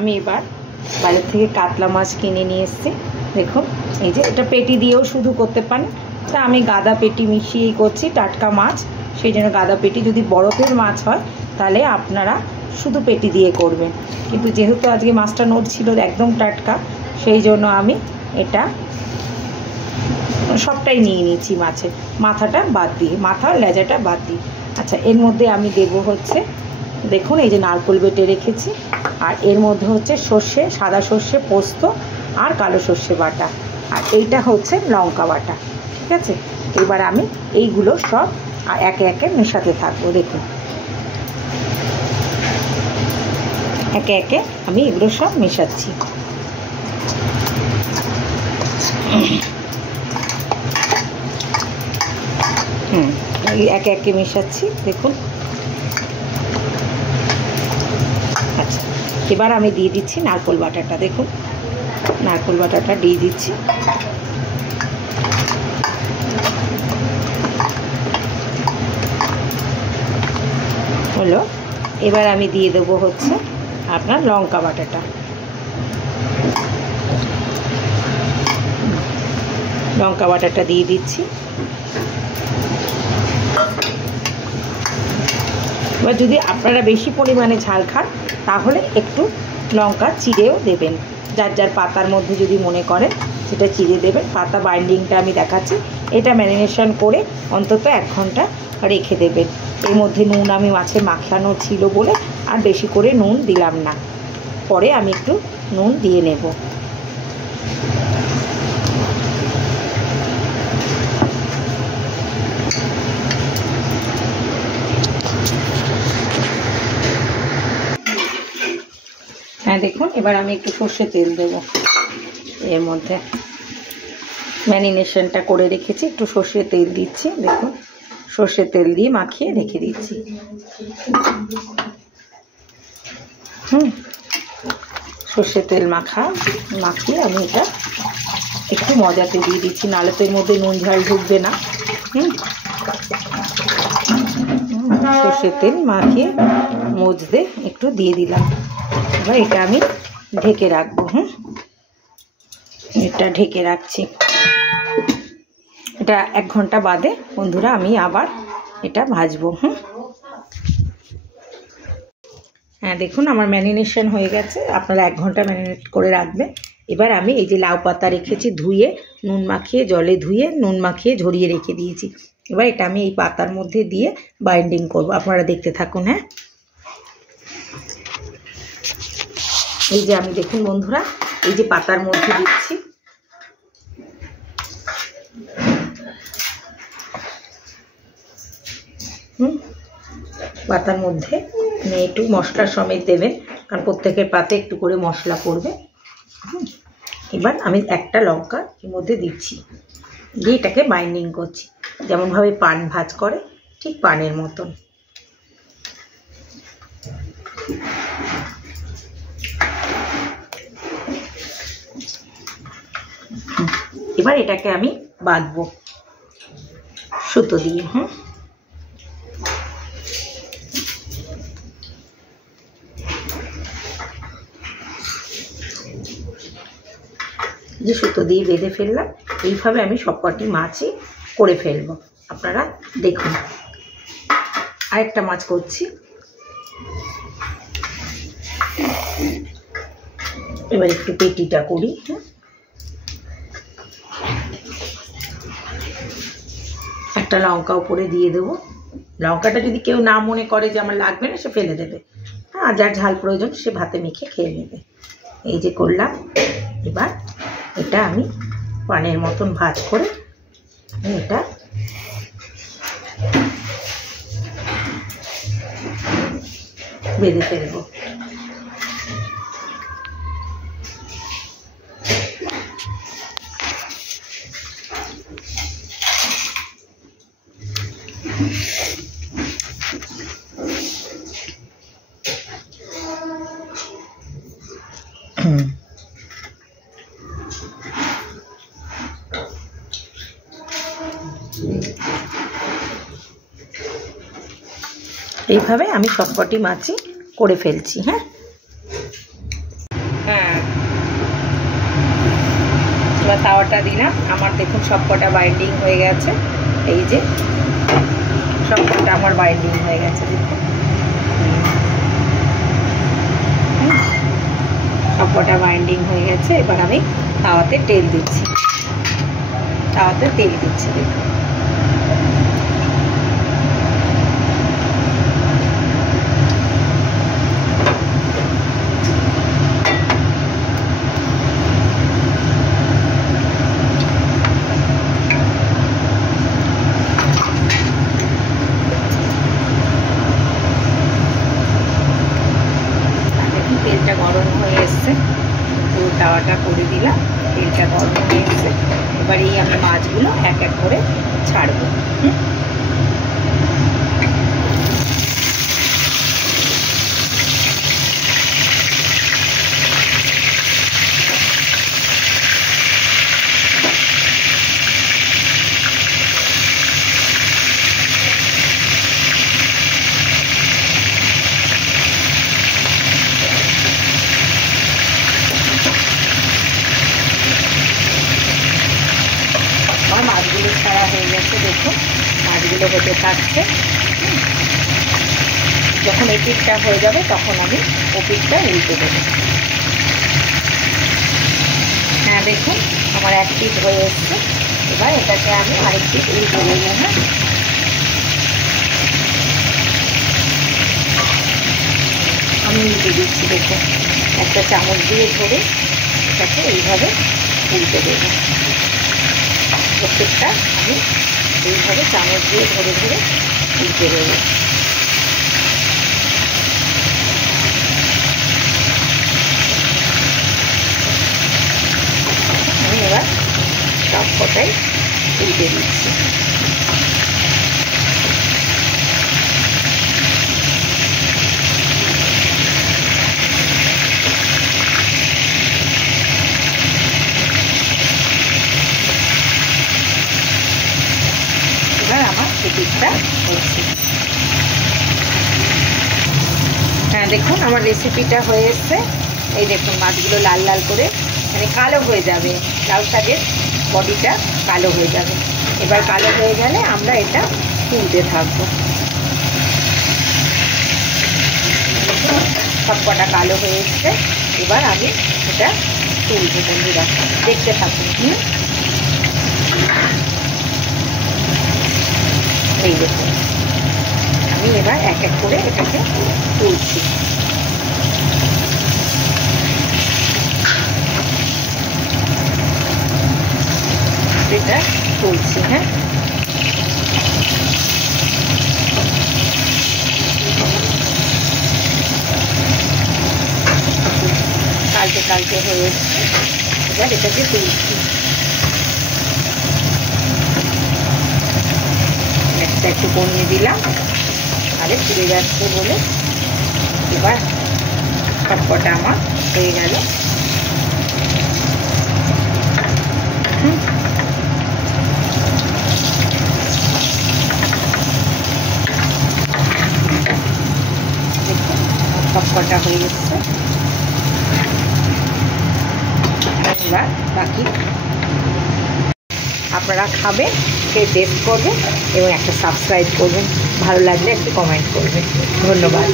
আমি এবার বাইরে থেকে কাতলা মাছ কিনে নিয়ে এসেছি। দেখুন এই যে এটা পেটি দিয়েও শুধু করতে পারেন, তা আমি গাদা পেটি মিশিয়েই করছি, টাটকা মাছ সেই জন্য গাদা পেটি। যদি বরফের মাছ হয় তাহলে আপনারা শুধু পেটি দিয়ে করবেন, কিন্তু যেহেতু আজকে মাছটা নোট ছিল একদম টাটকা, সেই জন্য আমি এটা সবটাই নিয়ে নিয়েছি, মাছের মাথাটা বাদ দিয়ে, মাথা লেজাটা বাদ দিয়ে। আচ্ছা, এর মধ্যে আমি দেবো হচ্ছে, দেখুন এই যে নারকেল বেটে রেখেছি, আর এর মধ্যে হচ্ছে সর্ষে, সাদা সর্ষে, পোস্ত আর কালো সর্ষে বাটা, আর এইটা হচ্ছে লঙ্কা বাটা। ঠিক আছে, এবার আমি এইগুলো সব একে একে মেশাতে থাকবো। দেখুন একে একে আমি এগুলো সব মেশাচ্ছি। একে একে মেশাচ্ছি, দেখুন। আচ্ছা, এবার আমি দিয়ে দিচ্ছি নারকেল বাটাটা। দেখুন নারকেল বাটাটা দিয়ে দিচ্ছি। হলো, এবার আমি দিয়ে দেবো হচ্ছে আপনার লঙ্কা বাটাটা। লঙ্কা বাটাটা দিয়ে দিচ্ছি। এবার যদি আপনারা বেশি পরিমাণে ঝাল খান তাহলে একটু লঙ্কা চিড়েও দেবেন, যার যার পাতার মধ্যে যদি মনে করেন সেটা চিড়ে দেবেন। পাতা বাইন্ডিংটা আমি দেখাচ্ছি, এটা ম্যারিনেশন করে অন্তত 1 ঘন্টা রেখে দেবেন। এর মধ্যে নুন আমি মাছে মাখানো ছিল বলে আর বেশি করে নুন দিলাম না, পরে আমি একটু নুন দিয়ে নেব। হ্যাঁ দেখুন, এবার আমি একটু সর্ষে তেল দেবো। এর মধ্যে ম্যারিনেশনটা করে রেখেছি, একটু সর্ষে তেল দিচ্ছি। দেখুন সর্ষে তেল দিয়ে মাখিয়ে রেখে দিচ্ছি। সর্ষে তেল মাখিয়ে আমি এটা একটু মজাতে দিয়ে দিচ্ছি, নাহলে তো এর মধ্যে নুন ঝাল ঢুকবে না। সর্ষে তেল মাখিয়ে মজতে একটু দিয়ে দিলাম। এবার এটা আমি ঢেকে রাখবো। এটা ঢেকে রাখছি। এটা 1 ঘন্টা বাদে বন্ধুরা আমি আবার এটা ভাজবো। হ্যাঁ দেখুন আমার ম্যারিনেশন হয়ে গেছে, আপনারা 1 ঘন্টা ম্যারিনেট করে রাখবেন। এবার আমি এই যে লাউ পাতা রেখেছি ধুয়ে, নুন মাখিয়ে, জলে ধুয়ে নুন মাখিয়ে ঝরিয়ে রেখে দিয়েছি। এবার এটা আমি এই পাতার মধ্যে দিয়ে বাইন্ডিং করব, আপনারা দেখতে থাকুন। হ্যাঁ, এই যে আমি দেখুন বন্ধুরা, এই যে পাতার মধ্যে দিচ্ছি। পাতার মধ্যে একটু মশলা সমেত দেবেন, কারণ প্রত্যেকের পাতে একটু করে মশলা পড়বে। এবার আমি একটা লঙ্কা এর মধ্যে দিচ্ছি, দিয়ে এটাকে বাইন্ডিং করছি, যেমনভাবে পান ভাজ করে ঠিক পানের মতন। এবার এটাকে আমি বাঁধবো সুতো দিয়ে। যে সুতো দিয়ে বেঁধে ফেললাম, এইভাবে আমি সবকটি মাছই করে ফেলবো। আপনারা দেখুন, আরেকটা মাছ করছি। এবার একটু পেটিটা করি। একটা লঙ্কা উপরে দিয়ে দেবো। লঙ্কাটা যদি কেউ না মনে করে যে আমার লাগবে না, সে ফেলে দেবে। আর যার ঝাল প্রয়োজন সে ভাতে মেখে খেয়ে নেবে। এই যে করলাম। এবার এটা আমি পানের মতন ভাজ করে এটা বেঁধে ফেলবো। এইভাবে আমি সবকটি মাছই করে ফেলছি। হ্যাঁ, তাওয়াটা দিলাম। আমার দেখুন সবকটা বাইন্ডিং হয়ে গেছে, এই যে সবকটা আমার বাইন্ডিং হয়ে গেছে, দেখুন সবকটা বাইন্ডিং হয়ে গেছে। এবার আমি তাওয়াতে তেল দিচ্ছি, তাওয়াতে তেল দিচ্ছি, দেখুন তেলটা গরম হয়ে এসছে, পুরো তাওয়াটা করে দিলাম, তেলটা গরম হয়ে এসছে। এবার এই আমি মাছগুলো এক এক করে ছাড়বো। মাছগুলো ছাড়া হয়ে গেছে, দেখুন মাছগুলো হতে থাকছে। যখন এই পিঠটা হয়ে যাবে তখন আমি ও পিঠটা উল্টে দেবো। হ্যাঁ দেখুন আমার এক পিঠ হয়ে এসছে, এবার এটাকে আমি আরেক পিঠ উল্টে দেবো। হ্যাঁ আমি উল্টে দিচ্ছি, দেখুন একটা চামচ দিয়ে ধরে এটাকে এইভাবে উল্টে দেবো। প্রত্যেকটা আমি এইভাবে চামচ দিয়ে ধরে ধরে উল্টে দেবো। আমি এবার সব কটাই উল্টে দিচ্ছি। আমার পিঠটা হচ্ছে। হ্যাঁ দেখুন আমার রেসিপিটা হয়ে এসছে। এই দেখুন মাছগুলো লাল লাল করে মানে কালো হয়ে যাবে, লাউ শাকের বডিটা কালো হয়ে যাবে। এবার কালো হয়ে গেলে আমরা এটা তুলতে থাকবো। সবকটা কালো হয়ে এসছে, এবার আমি এটা তুলবো। বন্ধুরা দেখতে থাকুন। এই দেখুন আমি এবার এক এক করে এটাকে তুলছি। এটা তুলছি। হ্যাঁ কালকে কালকে হয়ে এসছে, এবার এটাকে তুলছি। একটা একটু কমিয়ে দিলাম, আরে পুড়ে যাচ্ছে বলে। এবার সবকটা আমার হয়ে গেল। সবকটা হয়ে যাচ্ছে। এবার বাকি আপনারা খাবেন, খেয়ে টেস্ট করবেন এবং একটা সাবস্ক্রাইব করবেন। ভালো লাগলে একটু কমেন্ট করবেন। ধন্যবাদ।